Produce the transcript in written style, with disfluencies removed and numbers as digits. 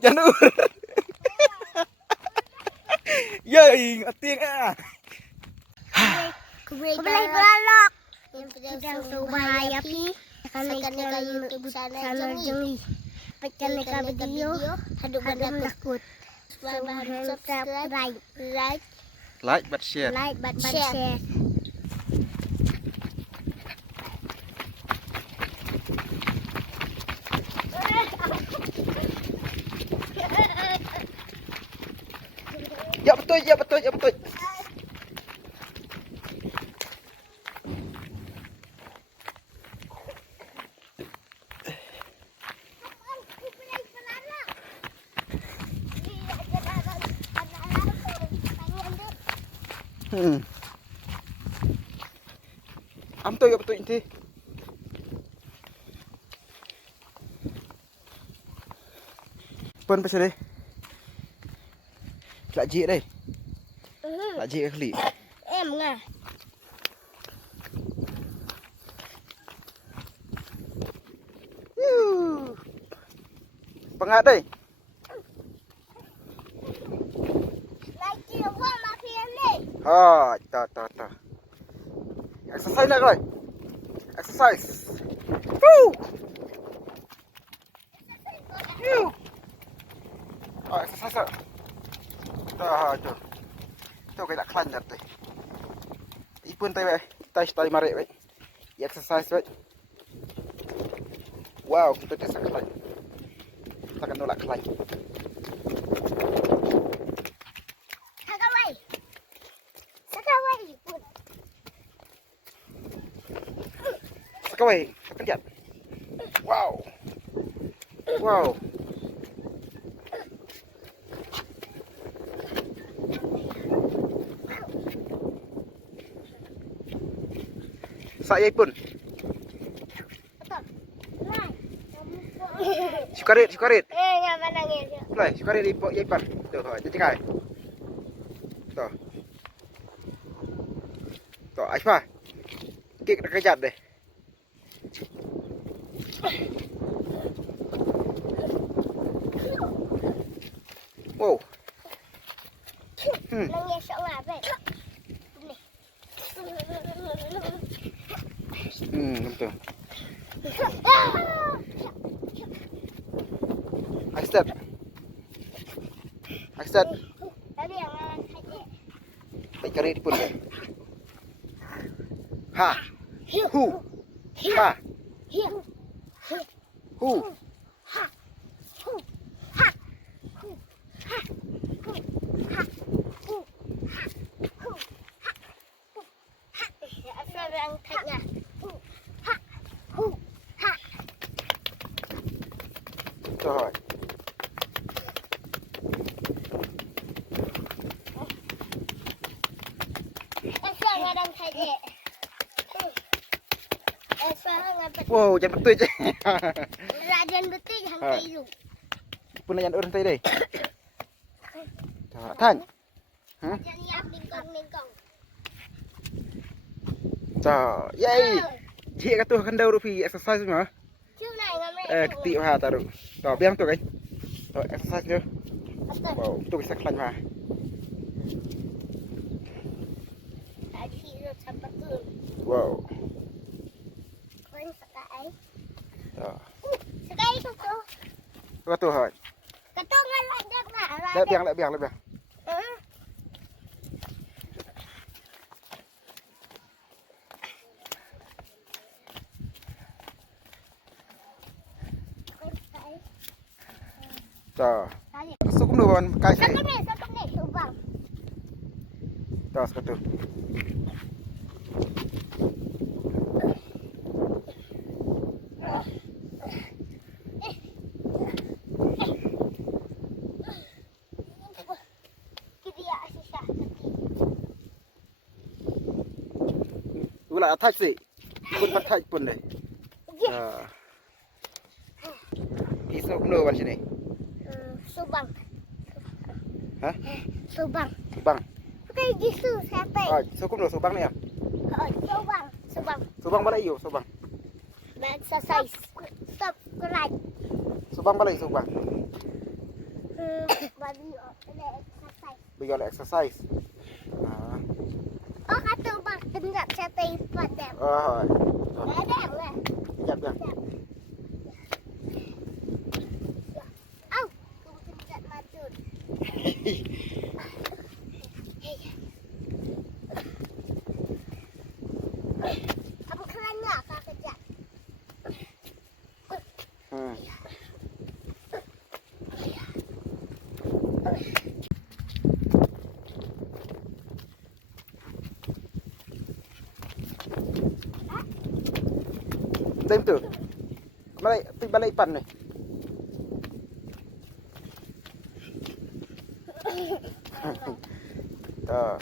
Janur. Yay, ating ah. Kublai balok. Yang sedang berbahaya pi. Saksikan YouTube channel Jengli. Pecankan video. Hadap takut. Subscribe, Like but share. share. Ya betul, ya betul, ya betul. Am betul, ya betul inti. Pun pasal ni. Lak jik đây. Lak jik cái khỉ. Em ngà. Pengat đây. Lagi apa makan ni? Ha, ta. Exercise nak rồi. Exercise. Woo. Exercise tak? Tu. Tu kaya nak kelanjat tu. Ipun tu baik. Tai marik baik. Exercise baik. Wow, kita tak sakit. Takkan nolak kelan. Sakawai pun. Sakawai, kelanjat. Wow. Saya pun. Sukarit. Enggak mana ni? Play, sukarit di pok ipan. Tu, jadi kai. Tu. Tu, Aisha. Kik nak kejap deh. Wow. Nangis sama apa? Betul. Akset. Tadi yang mana saja? Baik cari di pun. Ha. Hu. Ha. Hu. Asal yang tanya. Rồi. Asal yang tanya. Wow, jangan betul je. Rajan betul yang itu. Pun nak orang tadi deh. Tan. Jadi yang ningkong. Ta, yay. Cik kata kan dah rupi exercise mah. Cuma yang Ketik ha taruh. Ta, biang tu kan. Ta, exercise dia. Wow, tu bisa kelan mah. Akhirnya sampai tu. Wow. Kau sekai. Ta. Sekai tu tu. Kata ha. Ketungan lanjut nak. Lek biang. Ta. Sukum dulu kan kai sai. Satu ni, subang. Ta, satu. Kita asisah. Ula attack sih. Pun attack pun deh. Ta. Isuk dulu kan sini. Subang. Hah? Subang. Bang. Bukan jisu siapa? Ah, sukum dulu subang ni ya. Subang. Subang balik yuk, subang. Exercise. Subscribe. Subang balik subang. Bagi ada exercise. Bagi oleh exercise. Ah. Oh kata bang kena sate padam. Oh. Padam lah. Sekejap bang. Au, kamu kena madun. Apa kerana kau kejap? Hmm. Time tu. Balik ipan ni. Tuh.